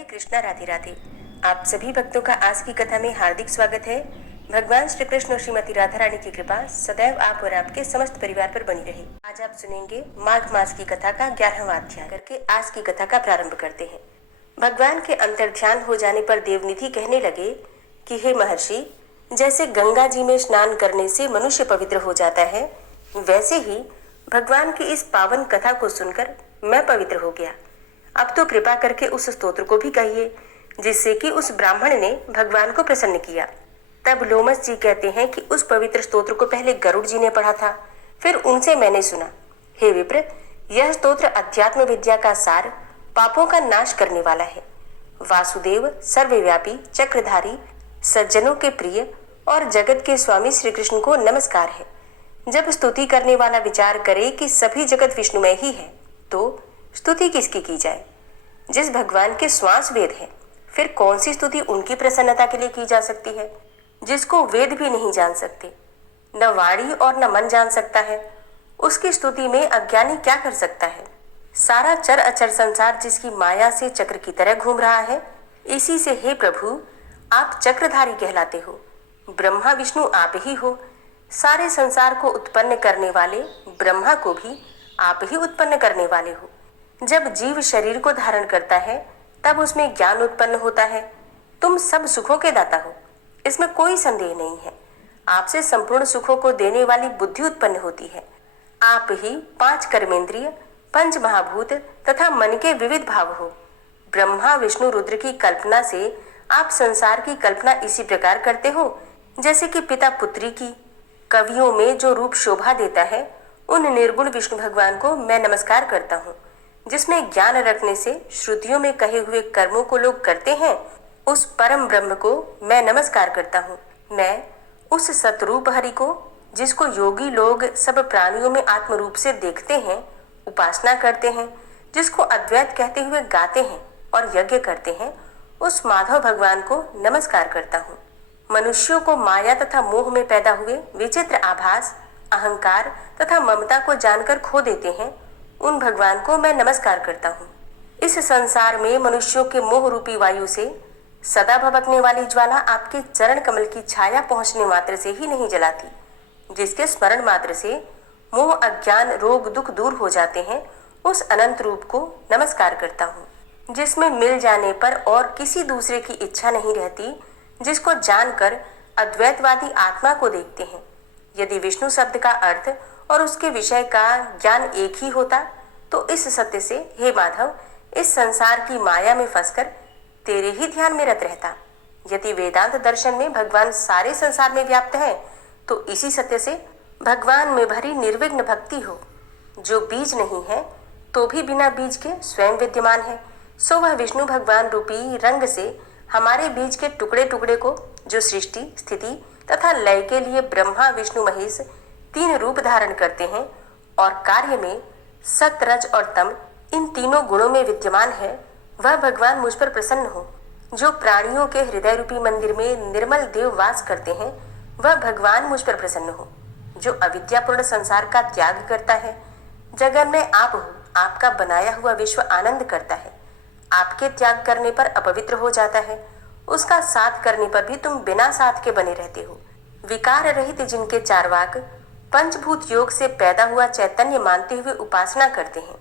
हरे कृष्णा, राधे राधे। आप सभी भक्तों का आज की कथा में हार्दिक स्वागत है। भगवान श्री कृष्ण और श्रीमती राधा रानी की कृपा सदैव आप और आपके समस्त परिवार पर बनी रहे। आज आप सुनेंगे माघ मास की कथा का 11वां अध्याय करके आज की कथा का प्रारंभ करते हैं। भगवान के अंतर्ध्यान हो जाने पर देवनिधि कहने लगे कि हे महर्षि, जैसे गंगा जी में स्नान करने से मनुष्य पवित्र हो जाता है, वैसे ही भगवान की इस पावन कथा को सुनकर मैं पवित्र हो गया। अब तो कृपा करके उस स्तोत्र को भी कहिए जिससे कि उस ब्राह्मण ने भगवान को प्रसन्न किया। तब लोमस जी कहते हैं कि उस पवित्र स्तोत्र को पहले गरुड़ जी ने पढ़ा था, फिर उनसे मैंने सुना। हे विप्र, यह स्तोत्र अध्यात्म विद्या का सार, पापों का नाश करने वाला है। वासुदेव, सर्वव्यापी, चक्रधारी, सज्जनों के प्रिय और जगत के स्वामी श्री कृष्ण को नमस्कार है। जब स्तुति करने वाला विचार करे कि सभी जगत विष्णुमय ही है, तो स्तुति किसकी की जाए? जिस भगवान के श्वास वेद है, फिर कौन सी स्तुति उनकी प्रसन्नता के लिए की जा सकती है, जिसको वेद भी नहीं जान सकते, न वाणी और न मन जान सकता है। उसकी स्तुति में अज्ञानी क्या कर सकता है? सारा चर अचर संसार जिसकी माया से चक्र की तरह घूम रहा है, इसी से हे प्रभु आप चक्रधारी कहलाते हो। ब्रह्मा विष्णु आप ही हो। सारे संसार को उत्पन्न करने वाले ब्रह्मा को भी आप ही उत्पन्न करने वाले हो। जब जीव शरीर को धारण करता है तब उसमें ज्ञान उत्पन्न होता है। तुम सब सुखों के दाता हो, इसमें कोई संदेह नहीं है। आपसे संपूर्ण सुखों को देने वाली बुद्धि उत्पन्न होती है। आप ही 5 कर्मेंद्रिय, 5 महाभूत तथा मन के विविध भाव हो। ब्रह्मा विष्णु रुद्र की कल्पना से आप संसार की कल्पना इसी प्रकार करते हो जैसे कि पिता पुत्री की। कवियों में जो रूप शोभा देता है, उन निर्गुण विष्णु भगवान को मैं नमस्कार करता हूँ। जिसमें ज्ञान रखने से श्रुतियों में कहे हुए कर्मों को लोग करते हैं, उस परम ब्रह्म को मैं नमस्कार करता हूँ। मैं उस सतरूप हरि को, जिसको योगी लोग सब प्राणियों में आत्म रूप से देखते हैं, उपासना करते हैं, जिसको अद्वैत कहते हुए गाते हैं और यज्ञ करते हैं, उस माधव भगवान को नमस्कार करता हूँ। मनुष्यों को माया तथा मोह में पैदा हुए विचित्र आभास, अहंकार तथा ममता को जानकर खो देते हैं, उन भगवान को मैं नमस्कार करता हूँ। इस संसार में मनुष्यों के मोह रूपी वायु से सदा भभकने वाली ज्वाला आपके चरण कमल की छाया पहुँचने मात्र से ही नहीं जलाती। जिसके स्मरण मात्र से मोह, अज्ञान, रोग, दुख दूर हो जाते हैं, उस अनंत रूप को नमस्कार करता हूँ। जिसमें मिल जाने पर और किसी दूसरे की इच्छा नहीं रहती, जिसको जानकर अद्वैतवादी आत्मा को देखते हैं। यदि विष्णु शब्द का अर्थ और उसके विषय का ज्ञान एक ही होता, तो इस सत्य से हे माधव, इस संसार की माया में फंसकर तेरे ही ध्यान में रत रहता। यदि वेदांत दर्शन में भगवान सारे संसार में व्याप्त है, तो इसी सत्य से भगवान में भरी निर्विघ्न भक्ति हो। जो बीज नहीं है तो भी बिना बीज के स्वयं विद्यमान है, सो वह विष्णु भगवान रूपी रंग से हमारे बीज के टुकड़े टुकड़े को, जो सृष्टि, स्थिति तथा लय के लिए ब्रह्मा विष्णु महेश 3 रूप धारण करते हैं और कार्य में सत, रज और तम इन तीनों गुणों में विद्यमान है, वह भगवान मुझ पर प्रसन्न हो। जो प्राणियों के हृदय रूपी मंदिर में निर्मल देव वास करते हैं, वह भगवान मुझ पर प्रसन्न हो। जो अविद्यापूर्ण संसार का त्याग करता है, जगन में आप हो, आपका बनाया हुआ विश्व आनंद करता है। आपके त्याग करने पर अपवित्र हो जाता है, उसका साथ करने पर भी तुम बिना साथ के बने रहते हो। विकार रहित जिनके चारवाक पंचभूत योग से पैदा हुआ चैतन्य मानते हुए उपासना करते हैं।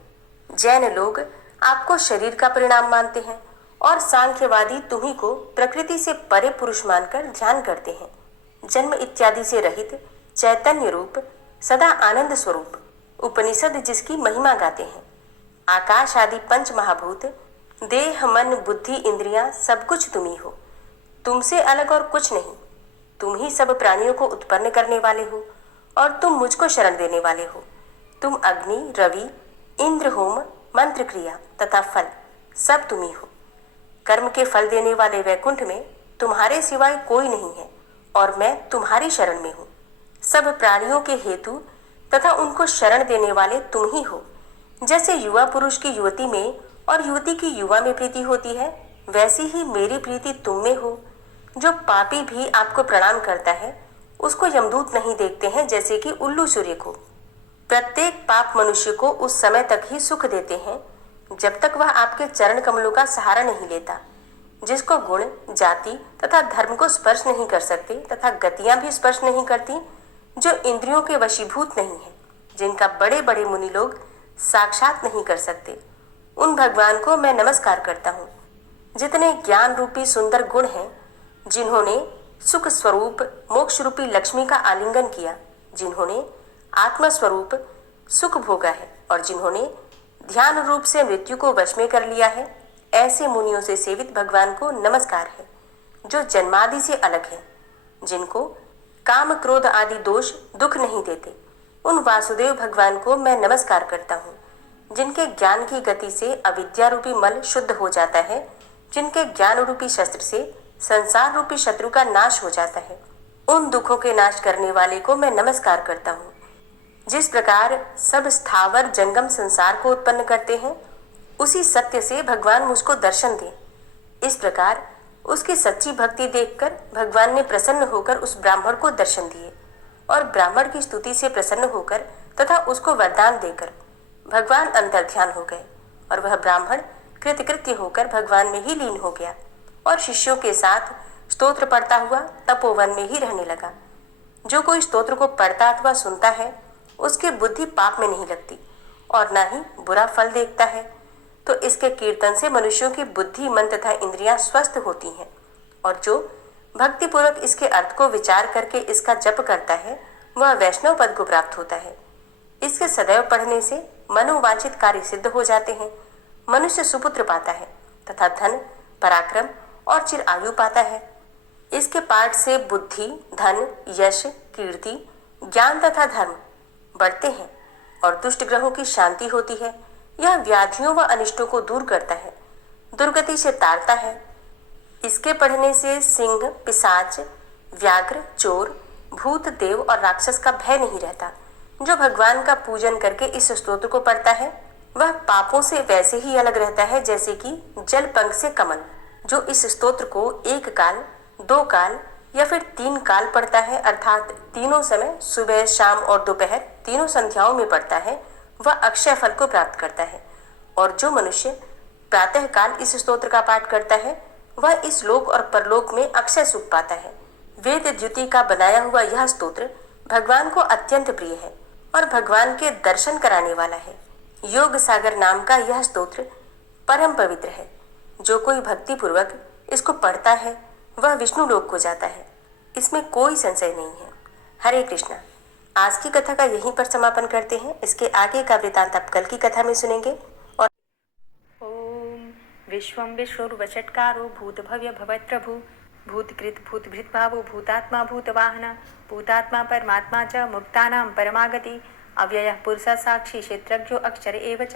जैन लोग आपको शरीर का परिणाम मानते हैं और सांख्यवादी तुम्ही को प्रकृति से परे पुरुष मानकर ध्यान करते हैं। जन्म इत्यादि से रहित चैतन्य रूप, सदा आनंद स्वरूप उपनिषद जिसकी महिमा गाते हैं। आकाश आदि 5 महाभूत, देह, मन, बुद्धि, इंद्रियां सब कुछ तुम ही हो। तुमसे अलग और कुछ नहीं। तुम ही सब प्राणियों को उत्पन्न करने वाले हो और तुम मुझको शरण देने वाले हो। तुम अग्नि, रवि, इंद्र, होम, मंत्र, क्रिया तथा फल सब तुम ही हो। कर्म के फल देने वाले वैकुंठ में तुम्हारे सिवाय कोई नहीं है और मैं तुम्हारी शरण में हूँ। सब प्राणियों के हेतु तथा उनको शरण देने वाले तुम ही हो। जैसे युवा पुरुष की युवती में और युवती की युवा में प्रीति होती है, वैसी ही मेरी प्रीति तुम में हो। जो पापी भी आपको प्रणाम करता है, उसको यमदूत नहीं देखते हैं जैसे कि उल्लू सूर्य को। प्रत्येक पाप मनुष्य को उस समय तक ही सुख देते हैं जब तक वह आपके चरण कमलों का सहारा नहीं लेता, जिसको गुण, जाति तथा धर्म को स्पर्श नहीं कर सकते तथा गतियां भी स्पर्श नहीं करती, जो इंद्रियों के वशीभूत नहीं है, जिनका बड़े बड़े मुनि लोग साक्षात नहीं कर सकते, उन भगवान को मैं नमस्कार करता हूँ। जितने ज्ञान रूपी सुंदर गुण हैं, जिन्होंने सुख स्वरूप मोक्ष रूपी लक्ष्मी का आलिंगन किया, जिन्होंने आत्म स्वरूप सुख भोगा है और जिन्होंने ध्यान रूप से मृत्यु को वश में कर लिया है, ऐसे मुनियों से सेवित भगवान को नमस्कार है, जो जन्मादि से अलग है, जिनको काम क्रोध आदि दोष दुख नहीं देते। उन वासुदेव भगवान को मैं नमस्कार करता हूँ, जिनके ज्ञान की गति से अविद्या रूपी मल शुद्ध हो जाता है, जिनके ज्ञान रूपी शस्त्र से संसार रूपी शत्रु का नाश हो जाता है। उन दुखों के नाश करने वाले को मैं नमस्कार करता हूँ। जिस प्रकार सब स्थावर जंगम संसार को उत्पन्न करते हैं, उसी सत्य से भगवान मुझको दर्शन दे। इस प्रकार उसकी सच्ची भक्ति देखकर भगवान ने प्रसन्न होकर उस ब्राह्मण को दर्शन दिए और ब्राह्मण की स्तुति से प्रसन्न होकर तथा उसको वरदान देकर भगवान अंतर्ध्यान हो गए और वह ब्राह्मण कृतकृत्य होकर भगवान में ही लीन हो गया और शिष्यों के साथ स्तोत्र पढ़ता हुआ तपोवन में ही रहने लगा। जो कोई स्तोत्र को पढ़ता अथवा सुनता है, उसकी बुद्धि पाप में नहीं लगती और न ही बुरा फल देखता है, तो इसके कीर्तन से मनुष्यों की बुद्धि, मन तथा इंद्रियां स्वस्थ होती हैं और जो भक्तिपूर्वक इसके अर्थ को विचार करके इसका जप करता है, वह वैष्णव पद को प्राप्त होता है। इसके सदैव पढ़ने से मनोवांछित कार्य सिद्ध हो जाते हैं, मनुष्य सुपुत्र पाता है तथा धन, पराक्रम और चिर आयु पाता है। इसके पाठ से बुद्धि, धन, यश, कीर्ति, ज्ञान तथा धर्म बढ़ते हैं और दुष्ट ग्रहों की शांति होती है। यह व्याधियों व अनिष्टों को दूर करता है, दुर्गति से तारता है। इसके पढ़ने से सिंह, पिशाच, व्याघ्र, चोर, भूत, देव और राक्षस का भय नहीं रहता। जो भगवान का पूजन करके इस स्तोत्र को पढ़ता है, वह पापों से वैसे ही अलग रहता है जैसे कि जल पंख से कमल। जो इस स्तोत्र को 1 काल, 2 काल या फिर 3 काल पढ़ता है, अर्थात तीनों समय, सुबह, शाम और दोपहर, तीनों संध्याओं में पढ़ता है, वह अक्षय फल को प्राप्त करता है। और जो मनुष्य प्रातः काल इस स्तोत्र का पाठ करता है, वह इस लोक और परलोक में अक्षय सुख पाता है। वेद द्युति का बनाया हुआ यह स्तोत्र भगवान को अत्यंत प्रिय है और भगवान के दर्शन कराने वाला है। योग सागर नाम का यह स्तोत्र परम पवित्र है। जो कोई भक्ति पूर्वक इसको पढ़ता है, वह विष्णु लोक को जाता है, इसमें कोई संशय नहीं है। हरे कृष्णा। आज की कथा का यहीं पर समापन करते हैं। इसके आगे का वृतांत आप कल की कथा में सुनेंगे। और ओम विश्वं विष्णुर्वषट्कारो भूत भव्य भवत्प्रभु भूतकृत भूतभृत भावो भूतात्मा भूतवाहन भूतात्मा परमात्मा च मुक्तानां परमागति अव्ययः पुरुषः साक्षी क्षेत्रज्ञो अक्षर एव च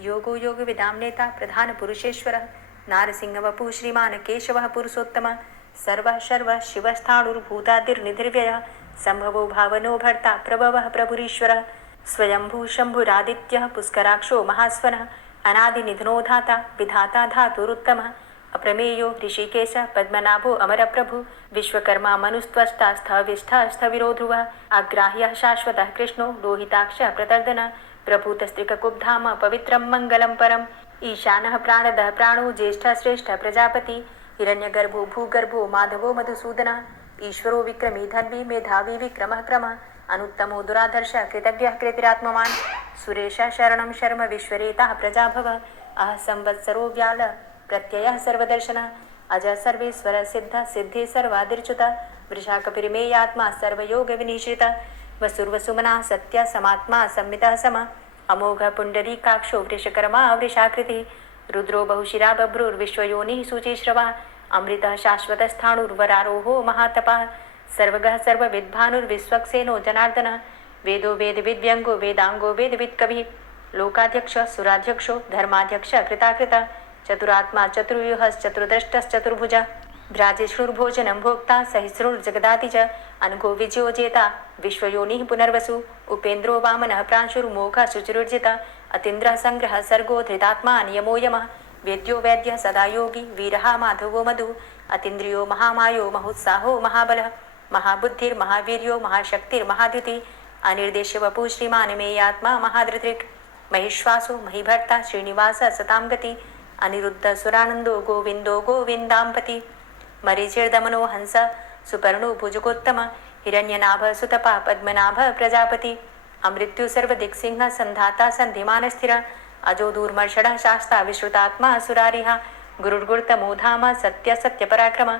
योगो योग विदां नेता प्रधान पुरुषेश्वरः नारसिंह वपुः श्रीमान् केशवः पुरुषोत्तमः सर्वः शर्वः शिवस्थाणुर्भूतादिर्निधिर्व्ययः संभवो भावनो भर्ता प्रभवः प्रभुरीश्वरः स्वयंभू शंभुरादित्यः पुष्कराक्षो महास्वनः अनादिनिधनो धाता विधाता धातुरुत्तमः अप्रमेयो ऋषिकेश पद्मनाभो अमरप्रभु विश्वकर्मा मनुस्त्वष्टा स्थविष्ठः स्थविरो ध्रुवः अग्राह्यः शाश्वतः कृष्णो लोहिताक्षः प्रतर्दनः प्रभूतस्त्रिककुब्धाम पवित्रं मङ्गलं परम् ईशानः प्राणदः प्राणो ज्येष्ठः श्रेष्ठः प्रजापति हिरण्यगर्भो भूगर्भो माधवो मधुसूदनः ईश्वरो विक्रमी धन्वी मेधावी विक्रमः क्रमः अनुत्तमो दुराधर्षः कृतव्यः कृतिरात्मवान् सुरेशः शरणं शर्म विश्वरेताः प्रजाभवः अह संवत्सरो व्याल प्रत्ययः सर्वदर्शनः अज सर्वेश्वर सिद्ध सिद्धे सर्वादिर्च्युतः वृषाकपिर्मेयात्मा सर्वयोग विनिश्रितः वसुर्वसुमनः सत्य समात्मा संमितः समः अमोघ पुण्डरीकाक्षो वृषकर्मा वृषाकृतिः रुद्रो बहुशिरा बभ्रुर्विश्वयोनिः शुचिश्रवः अमृतः शाश्वतस्थाणुर्वरारोहो महातपः सर्वगः सर्वविद्भानुर्विश्वक्सेनो जनार्दनः वेदो वेदविद्व्यङ्गो वेदाङ्गो वेदवित्कविः लोकाध्यक्षः सुराध्यक्षो धर्माध्यक्षः कृताकृतः चतुरात्मा चतुर्व्यूहश्चतुर्द्रष्टश्चतुर्भुजः भ्राजिष्णुर्भोजनं भोक्ता सहिष्णुर्जगदाति च अनघो विजयो जेता विश्वयोनिः पुनर्वसु उपेन्द्रो वामनः प्रांशुर्मोघः शुचिरुर्जितः अतीन्द्रः संग्रहः सर्गो धृतात्मा नियमो यमः वेद्यो वैद्यः सदा योगी वीरः माधवो मधु अतीन्द्रियो महामायो महोत्साहो महाबलः महाबुद्धिर्महावीर्यो महाशक्तिर्महाद्युतिः अनिर्देश्य वपुः श्रीमान् मेयात्मा महाधृतिर् महेश्वासो महीभर्ता श्रीनिवास सतां गति अनिरुद्ध सुरानंदो गोविंदो गोविंदांपति मरीचिर्दमनो हंस सुपर्णो भुजगोत्तम हिरण्यनाभ सुतपा पद्मनाभ प्रजापति अमृत्यु सर्वदिक्सिंह संधाता संधिमान स्थिर अजो दूर्मर्षण शास्ता विश्रुतात्मा सुरारिहा गुरुर्गुरुतमो धाम सत्य सत्य पराक्रम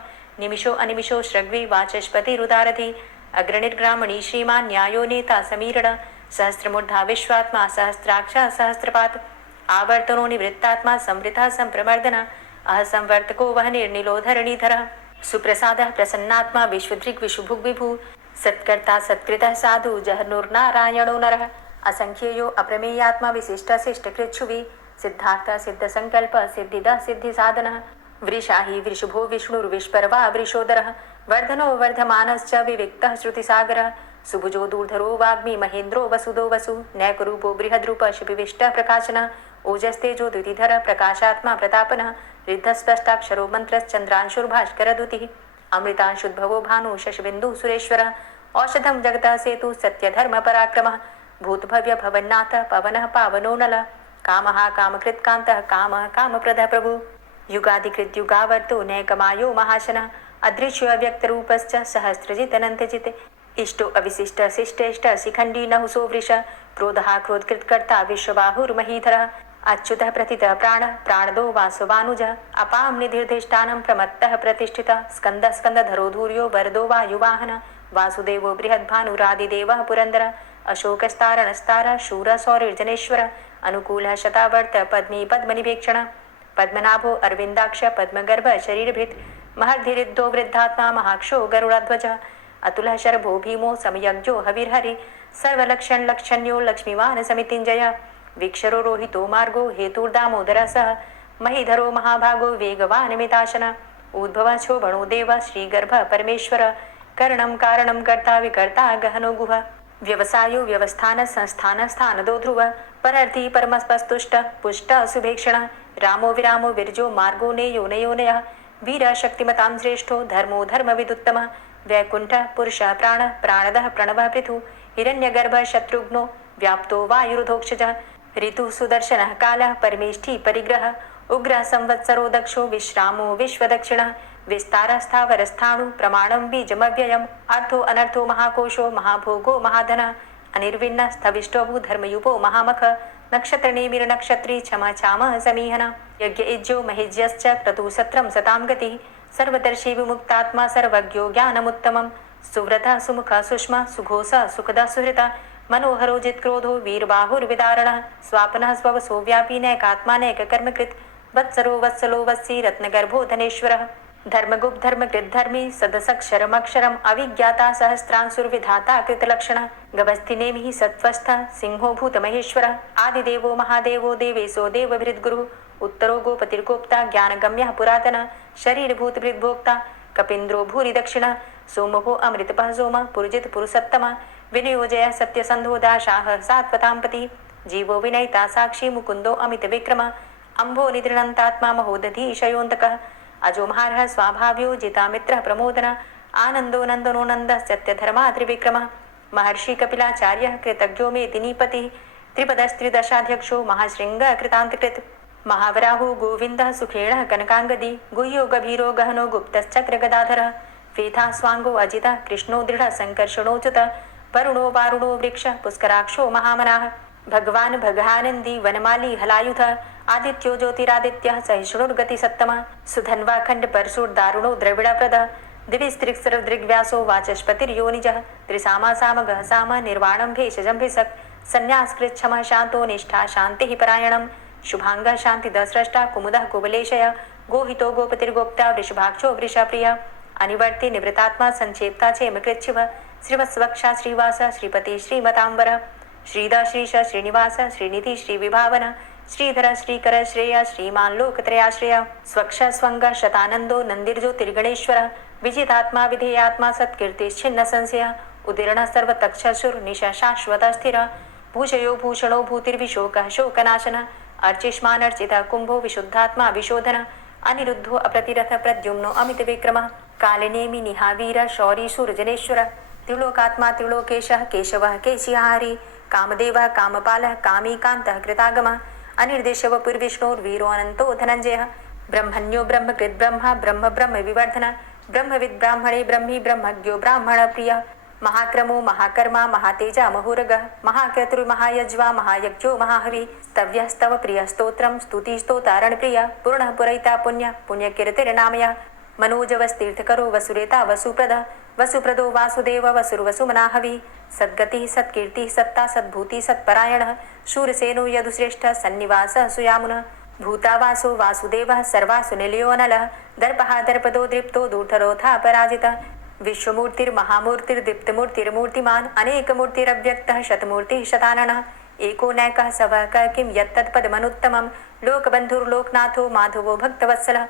निमिषो अनिमिषो श्रग्वी वाचस्पति रुदारथि अग्रणिर्ग्रामणी श्रीमान न्यायो नेता समीरण सहस्रमूर्धा विश्वात्मा सहस्राक्ष सहस्रपात आवर्तनो निवृत्तात्मा संवृता संप्रमर्दन अहसंवर्तको वह निर्निलो धरणीधर सुप्रसादः प्रसन्नात्मा विश्वदृक् विशुभुग् विभु सत्कर्ता सत्कृतः साधु जहनुर्नारायणो नरः असंख्येयो अप्रमेयात्मा विशिष्ट शिष्टकृच्छुवि सिद्धार्थ सिद्ध संकल्प सिद्धिदः सिद्धि साधनः वृषाहि वृषभो विष्णुर्विष्पर्वा वृषोदरः वर्धनो वर्धमानश्च विविक्तः श्रुतिसागरः सुभुजो दूर्धरो वाग्मी महेन्द्रो वसुदो वसु नैकरूपो बृहद्रूप शिपिविष्टः प्रकाशनः ओजस्तेजो द्युतिधर प्रकाशात्मा प्रतापनः रिद्धस्पष्टाक्षरो मन्त्रश्चन्द्रांशुर्भास्करदुतिः अमृतांशुद्भवो भानु शशबिन्दु सुरेश्वरः औषधं जगतः सेतु सत्यधर्म पराक्रमः भूतभव्य भवन्नाथ पवनः पावनो नलः कामः कामकृत्कान्तः कामः कामप्रदः प्रभु युगाधिकृत युगावर्तो नैकमायो महाशनः अदृश्यो अव्यक्तरूपश्च सहस्रजित् अनन्तजित् इष्टो अविशिष्ट शिष्टेष्ट शिखण्डी नहुसो वृष क्रोधः क्रोधकृत्कर्ता विश्वबाहुर्महीधरः अच्युतः प्रतितः प्राणः प्राणदो वासवानुजः अपां निधिर्धिष्ठानं प्रमत्तः प्रतिष्ठितः स्कन्दः स्कन्दधरो धूर्यो वरदो वायुवाहनः वासुदेवो बृहद्भानुरादिदेवः पुरन्दरः अशोकस्तारणस्तारः शूरः सौरिर्जनेश्वरः अनुकूलः शतावर्त पद्मी पद्मनिवेक्षणः पद्मनाभो अरविन्दाक्ष पद्मगर्भ शरीरभृत् महर्धिरिद्धो वृद्धात्मा महाक्षो गरुडध्वजः अतुलः शर्भो भीमो समयज्ञो हविर्हरि सर्वलक्षण्यो लक्ष्मीवान् समितिञ्जयः वीक्षरो रोहितो मार्गो हेतुर्दामोदरः सः महीधरो महाभागो वेगवान् मिताशनः उद्भवः शोभणो देव श्रीगर्भ परमेश्वर करणं कारणं कर्ता विकर्ता गहनो गुह व्यवसायो व्यवस्थान संस्थान स्थानदो ध्रुव परर्थी परमस्पस्तुष्ट पुष्ट सुभेक्षण रामो विरामो विरजो मार्गो नेयो नयोनयः वीर शक्तिमतां श्रेष्ठो धर्मो धर्मविदुत्तम वैकुंठ पुरुष प्राण प्राणदः प्रणवः पृथु हिरण्यगर्भ शत्रुघ्नो व्याप्तो वायुरुधोक्षजः ऋतु सुदर्शनः कालः परमेष्ठी परिग्रह उग्रः संवत्सरो दक्षो विश्रामो विश्वदक्षिणः विस्तारस्थावरस्थाणु प्रमाणं बीजमव्ययम् अर्थो अनर्थो महाकोशो महाभोगो महाधनः अनिर्विण्ण स्थविष्टोभू धर्मयुपो महामख नक्षत्रनेमिर्नक्षत्री क्षमा चामः समीहन यज्ञ इज्जो महिज्यश्च क्रतुसत्रं सतां गतिः सर्वदर्शी विमुक्तात्मा सर्वज्ञो ज्ञानमुत्तमं सुव्रतः सुमुखः सुष्मा सुघोषः सुखदः सुहृतः मनोहरो जित्क्रोधो वीरबाहुर्विदारणः स्वापनः स्ववसो व्यापी नैकात्मा नैककर्मकृत् वत्सरो वत्सलो वत्सी रत्नगर्भो धनेश्वरः धर्मगुप्त धर्मकृद्धर्मी सदसक्षरमक्षरम् अविज्ञाता सहस्रांशुर्विधाता कृतलक्षणः गभस्थिनेमिः सत्त्वस्थः सिंहो भूतमहेश्वरः आदिदेवो महादेवो देवेशो देवभृद्गुरुः उत्तरो गोपतिर्गोप्ता ज्ञानगम्यः पुरातनः शरीरभूतभृद्भोक्ता कपीन्द्रो भूरि दक्षिणः सोमभो अमृतपः सोमः पुरुजित पुरुषोत्तमः विनियोजयः सत्यसन्धो दाशाः सात्वताम्पतिः जीवो विनयिता साक्षी मुकुन्दो अमितविक्रमः अम्भो निद्रणन्तात्मा महोदधीशयोऽन्तकः अजो महारः स्वाभाव्यो जितामित्रः प्रमोदन आनन्दो नन्दनो नन्दः सत्यधर्मा त्रिविक्रमः महर्षि कपिलाचार्यः कृतज्ञो मेदिनीपतिः त्रिपदस्त्रिदशाध्यक्षो महाशृङ्गः कृतान्तकृत् महावराहो गोविन्दः सुखेणः कनकाङ्गदी गुह्यो गभीरो गहनो गुप्तश्चक्रगदाधरः वेथा स्वाङ्गो अजितः कृष्णो दृढः सङ्कर्षणोच्युतः वरुणो वारुणो वृक्षः पुष्कराक्षो महामनाः भगवान् भगानन्दी वनमाली हलायुधः आदित्यो ज्योतिरादित्यः सहिष्णुर्गतिसत्तमः सुधन्वाखण्ड परशुर्दारुणो द्रविडप्रदः दिविस्त्रिक्सरदृग्व्यासो वाचस्पतिर्योनिजः त्रिसामा सामगः साम निर्वाणं भेषजं भिषक् संन्यासकृच्छमः शान्तो निष्ठा शान्तिः परायणं शुभाङ्गः शान्तिदस्रष्टा कुमुदः कुबलेशय गोहितो गोपतिर्गोप्ता वृषभाक्षो वृषप्रियः अनिवर्ति निवृतात्मा संक्षेप्ता क्षेमकृच्छिवः श्रीवत्सवक्षा श्रीवास श्रीपति श्रीमताम्बर श्रीद श्रीश श्रीनिवास श्रीनिधि श्रीविभावन श्रीधर श्रीकर श्रेय श्रीमान् लोकत्रयाश्रय स्वक्ष स्वंग शतानंदो नंदिर्ज्योतिर्गणेश्वर विजितात्मा विधेयात्मा सत्कीर्तिश्छिन्न संशय उदीर्ण सर्वतक्षसुर निश शाश्वत स्थिर भूषयो भूषणो भूतिर्विशोक शोकनाशन अर्चिष्मान अर्चित कुंभो विशुद्धात्मा विशोधन अनिरुद्धो अप्रतिरथ प्रद्युम्नो अमित विक्रम कालिनेमि निहावीर शौरी सूर्जनेश्वर त्रिलोकात्मा त्रिलोकेशः केशवः केशिहारी कामदेवः कामपालः कामीकान्तः कृतागमः अनिर्देशवपुर्विष्णुर्वीरो अनन्तो धनञ्जयः ब्रह्मण्यो ब्रह्मकृत् ब्रह्मा ब्रह्म ब्रह्म विवर्धन ब्रह्मविद् ब्राह्मणे ब्रह्मी ब्रह्मज्ञो ब्राह्मणप्रियः महाक्रमो महाकर्मा महातेजा महोरगः महाक्रतुर्महायज्वा महायज्ञो महाहवि स्तव्यः स्तव प्रियः स्तोत्रं स्तुतिस्तोतारणप्रियः पूर्णः पुरैता पुण्यः पुण्यकीर्तिर्नामयः मनोजवस्तीर्थकरो वसुरेता वसुप्रदः वसुप्रदो वासुदेव वसुर्वसुमनाहवि सद्गतिः सत्कीर्तिः सत्ता सद्भूतिः सत्परायणः शूरसेनो यदुश्रेष्ठः सन्निवासः सुयामुनः भूतावासो वासुदेवः सर्वासु निलयोऽनलः दर्पः दर्पदो दृप्तो दूर्धरोधा पराजितः विश्वमूर्तिर्महामूर्तिर्दीप्तमूर्तिर्मूर्तिमान् अनेकमूर्तिरव्यक्तः शतमूर्तिः शताननः एको नैकः सवः क किं यत्तत्पदमनुत्तमं लोकबन्धुर्लोकनाथो माधवो भक्तवत्सलः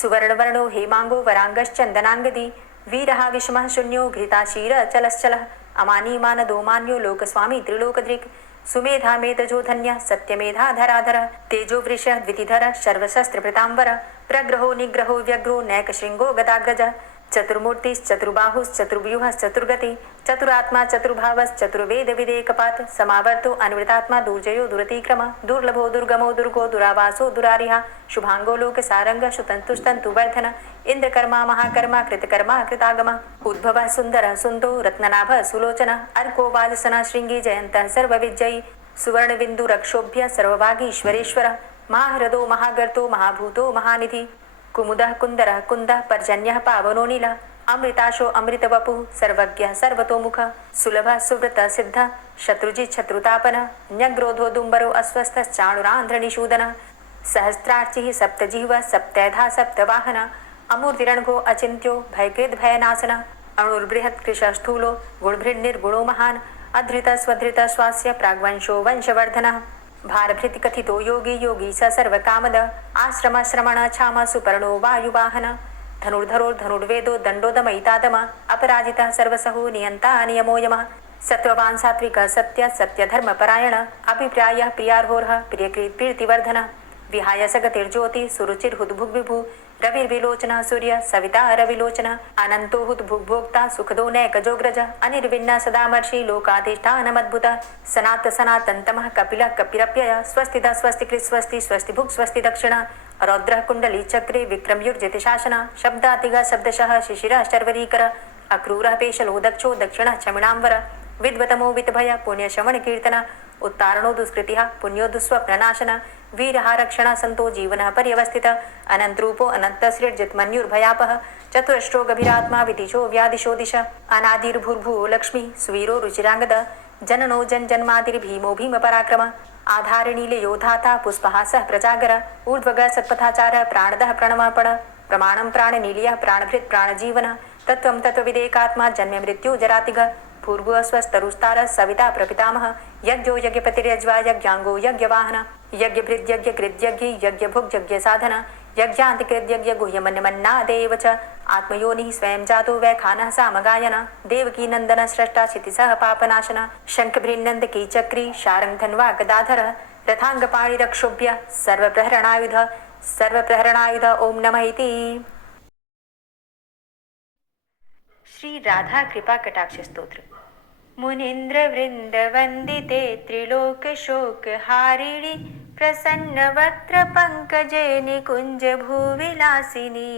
सुवर्णवर्णो हेमाङ्गो वराङ्गश्चन्दनाङ्गदी वीरः विषमः शून्यो घृताशीरचलश्चलः अमानीमानदोमान्यो लोकस्वामी त्रिलोकदृक् सुमेधा मेधजो धन्यः सत्यमेधाधराधरः तेजो वृषः द्वितिधरः सर्वशस्त्रभृताम्बरः प्रग्रहो निग्रहो व्यग्रो नैकशृङ्गो गदाग्रजः चतुर्मूर्तिश्चतुर्बाहुश्चतुर्व्यूहश्चतुर्गति चतुरात्मा चतुर्भावश्चतुर्वेदविदेकपात् समावर्तो अन्वृतात्मा दुर्जयो दुरतिक्रम दुर्लभो दुर्गमो दुर्गो दुरावासो दुरारिहा शुभांगो लोकसारंग सुतन्तुस्तन्तुवर्धन इंद्रकर्मा महाकर्मा कृतकर्मा कृतागम उद्भवः सुन्दरः सुन्दो रत्ननाभः सुलोचनः अर्को वाजसनः शृङ्गी जयन्तः सर्वविजयी सुवर्णबिन्दुरक्षोभ्य सर्वभागीश्वरेश्वरः महाहृदो महागर्तो महाभूतो महानिधि कुमुदः कुन्दरः कुन्दः पर्जन्यः पावनो नीलः अमृताशो अमृतवपुः सर्वज्ञः सर्वतोमुखः सुलभः सुव्रतः सिद्धः शत्रुजित् शत्रुतापनः न्यग्रोधो दुम्बरो अस्वस्थश्चाणुरान्ध्रनिषूदनः सहस्रार्चिः सप्तजिह्वः सप्तैधा सप्तवाहनः अमूर्तिरणघो अचिन्त्यो भयकृद्भयनाशनः अणुर्बृहत्कृशः स्थूलो गुणभृन्निर्गुणो महान् अधृतः स्वधृतः स्वास्य प्राग्वंशो वंशवर्धनः भारभृति कथितो योगी योगी स सर्वकामद आश्रम श्रमण छाम सुपर्णो वायुवाहन धनुर्धरो धनुर्वेदो दण्डोदमयितादम अपराजितः सर्वसहो नियन्ता नियमो यमः सत्त्ववान् सात्विकः सत्य सत्यधर्मपरायण अभिप्रायः प्रियार्होरः प्रियकृत् प्रीतिवर्धनः विहाय सगतिर्ज्योति सुरुचिर्हुद्भुग्विभु रविर्विलोचनः सूर्य सविता रविलोचनः अनन्तो हुद्भुग्भोक्ता सुखदो नैकजोग्रज अनिर्विण्ण सदामर्षि लोकाधिष्ठानमद्भुतः सनात सनातन्तमः कपिलः कपिरप्यय स्वस्तिदा स्वस्तिकृत् स्वस्ति स्वस्तिभुक् स्वस्ति दक्षिणः रौद्रः कुण्डली चक्रे विक्रमयुर्जितशासनः शब्दातिगः शब्दशः शिशिरः शर्वरीकरः अक्रूरः पेशलो दक्षो दक्षिणः क्षमिणाम्बरः विद्वतमो वितभय पुण्यशमनकीर्तनः उत्तारणो दुष्कृतिः पुण्यो दुःस्वप्ननाशनः वीरः रक्षणः सन्तो जीवनः पर्यवस्थितः अनन्तरूपो अनन्तसृर्जितमन्युर्भयापः चतुरष्ट्रो गभीरात्मा विदिशो व्यादिशो दिश अनादिर्भूर्भुवो लक्ष्मी सुवीरो रुचिराङ्गद जननो जन्मादिर्भीमो भीमपराक्रम आधारनीलयोधाता पुष्पहासः प्रजागर ऊर्ध्वगः सत्पथाचारः प्राणदः प्रणवपण प्रमाणं प्राणनीलयः प्राणभृत् प्राणजीवनः तत्त्वं तत्त्वविदेकात्मा जन्म मृत्यु जरातिगः भूर्भुवः स्वस्तरुस्तारः सविता प्रपितामह यज्ञो यज्ञपतिर्यज्वा यज्ञाङ्गो यज्ञवाहन यज्ञभृद्यज्ञकृद्यज्ञ यज्ञभुग्यज्ञसाधन यज्ञान्तिकृद्यज्ञ गुह्यमन्यमन्नादेव च आत्मयोनिः स्वयं जातो वैखानः सामगायन देवकी नन्दन स्रष्टा क्षितिसः पापनाशन शङ्खभृन्नन्दकी चक्री शारङ्गधन्वा गदाधरः रथाङ्गपाणिरक्षोभ्य सर्वप्रहरणायुध ओम नमः इति। श्री राधा कृपा कटाक्ष स्तोत्र। मुनीन्द्र वृंद वंदिते त्रिलोक शोक हारिणी प्रसन्न वक्त्र पंकजे निकुंज भूविलासिनी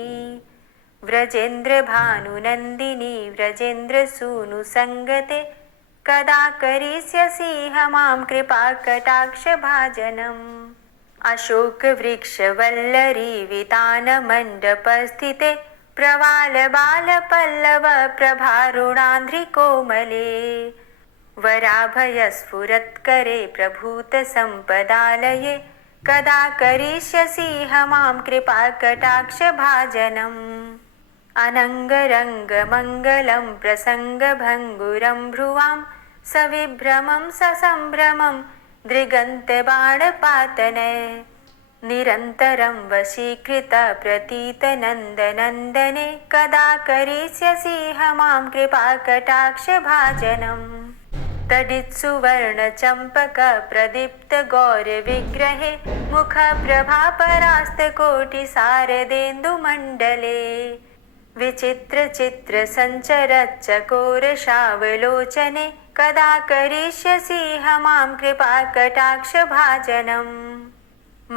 व्रजेन्द्र भानुनंदिनी व्रजेन्द्र सूनु संगते कदा करिष्यसि मां कृपा कटाक्ष भाजनम् अशोक वृक्ष वल्लरी वितान मंडप स्थिते प्रवाल बाल पल्लव प्रभारुणान्ध्रि कोमले वराभय स्फुरत्करे प्रभूत संपदालये कदा करिष्यसि मां कृपा कटाक्ष भाजनम् अनङ्गरङ्ग मङ्गलं प्रसङ्गभङ्गुरं भ्रुवां सविभ्रमं ससम्भ्रमं दृगन्तबाणपातने निरन्तरं वशीकृत प्रतीतनन्दनन्दने कदा करिष्यसि मां कृपा कटाक्ष भाजनम् तडित्सुवर्णचम्पक प्रदीप्त गौरविग्रहे मुखप्रभापरास्तकोटिसारदेन्दुमण्डले विचित्रचित्रसञ्चरच्चकोरशावलोचने कदा करिष्यसि मां कृपाकटाक्षभाजनम्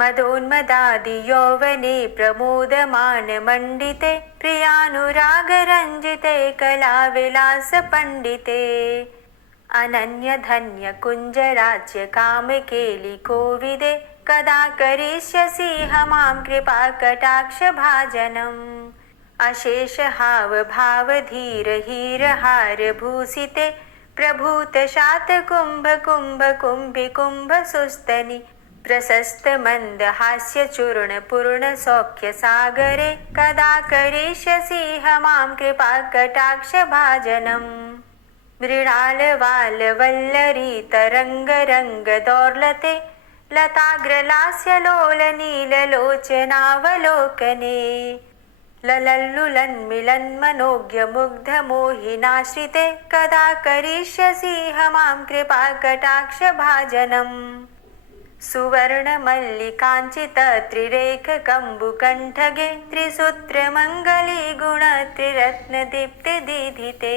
मदोन्मदादियौवने प्रमोदमानमण्डिते प्रियानुरागरञ्जिते कलाविलासपण्डिते अनन्यधन्यकुञ्जराज्यकामकेलिकोविदे कदा करिष्यसि मां कृपाकटाक्षभाजनम् अशेषहावभावधीरहीरहारभूषिते प्रभूतशातकुम्भकुम्भकुम्भिकुम्भसुस्तनि प्रशस्तमन्दहास्यचूर्णपूर्णसौख्यसागरे कदा करिष्यसि मां कृपाकटाक्षभाजनम् मृणालवालवल्लरीतरङ्गरङ्गदौर्लते लताग्रलास्यलोलनीललोचनावलोकने ललल्लुलन्मिलन्मनोज्ञमुग्धमोहिनाश्रिते कदा करिष्यसि मां कृपाकटाक्षभाजनम् सुवर्णमल्लिकाञ्चितत्रिरेखकम्बुकण्ठगे त्रिसूत्रमङ्गलीगुणत्रिरत्नदीप्तिदीधिते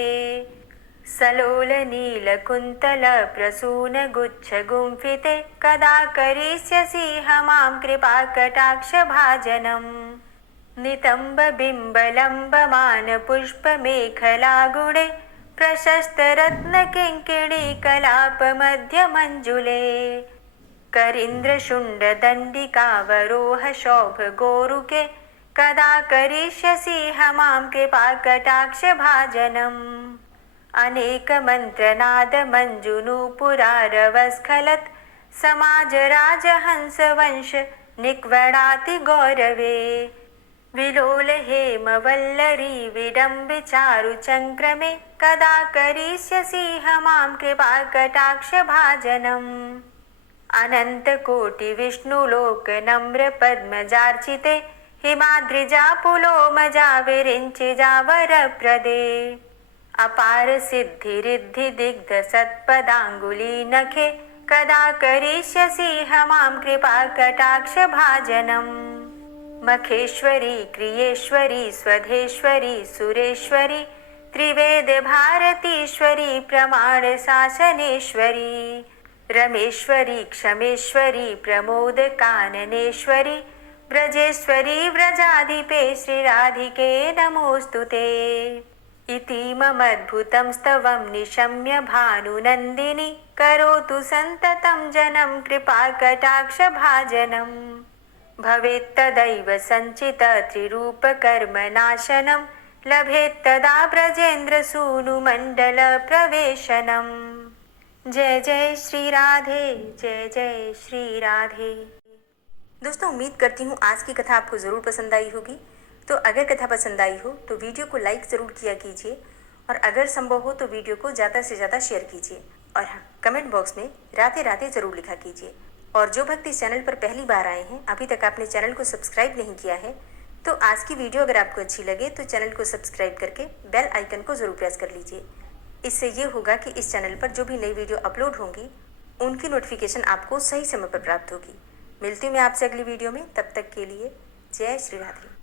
सलोलनीलकुन्तलप्रसूनगुच्छगुम्फिते कदा करिष्यसि मां कृपाकटाक्षभाजनम् नितम्बबिम्बलम्बमानपुष्पमेखलागुणे प्रशस्तरत्नकिङ्किणीकलापमध्यमञ्जुले करीन्द्रशुण्डदण्डिकावरोहशोभगोरुके कदा करिष्यसि मां कृपाकटाक्षभाजनम् अनेकमन्त्रनादमञ्जुनूपुरारवस्खलत् समाजराजहंसवंश निक्वणाति गौरवे विलोलहेमवल्लरी विडम्बिचारुचङ्क्रमे कदा करिष्यसि मां कृपाकटाक्षभाजनम् अनन्तकोटिविष्णुलोकनम्रपद्मजार्चिते हिमाद्रिजापुलोमजाविरिञ्चिजावरप्रदे अपारसिद्धिरिद्धिदिग्धसत्पदाङ्गुलीनखे कदा करिष्यसि मां कृपाकटाक्षभाजनम् मखेश्वरी क्रियेश्वरी स्वधेश्वरी सुरेश्वरी त्रिवेदभारतीश्वरी प्रमाणशासनेश्वरी रमेश्वरी क्षमेश्वरी प्रमोदकाननेश्वरी व्रजेश्वरी व्रजाधिपे श्रीराधिके नमोऽस्तु ते इतीममद्भुतं स्तवं निशम्य भानुनन्दिनी करोतु सन्ततं जनं कृपाकटाक्षभाजनम् भवेत्तदैव सञ्चितत्रिरूपकर्मनाशनं लभेत्तदा ब्रजेन्द्रसूनुमण्डलप्रवेशनम् जय जय श्री राधे, जय जय श्री राधे। दोस्तों, उम्मीद करती हूँ आज की कथा आपको ज़रूर पसंद आई होगी। तो अगर कथा पसंद आई हो तो वीडियो को लाइक ज़रूर किया कीजिए और अगर संभव हो तो वीडियो को ज़्यादा से ज़्यादा शेयर कीजिए और हाँ, कमेंट बॉक्स में राधे राधे ज़रूर लिखा कीजिए। और जो भक्त इस चैनल पर पहली बार आए हैं, अभी तक आपने चैनल को सब्सक्राइब नहीं किया है, तो आज की वीडियो अगर आपको अच्छी लगे तो चैनल को सब्सक्राइब करके बेल आइकन को ज़रूर प्रेस कर लीजिए। इससे ये होगा कि इस चैनल पर जो भी नई वीडियो अपलोड होंगी उनकी नोटिफिकेशन आपको सही समय पर प्राप्त होगी। मिलती हूँ मैं आपसे अगली वीडियो में, तब तक के लिए जय श्री राधे।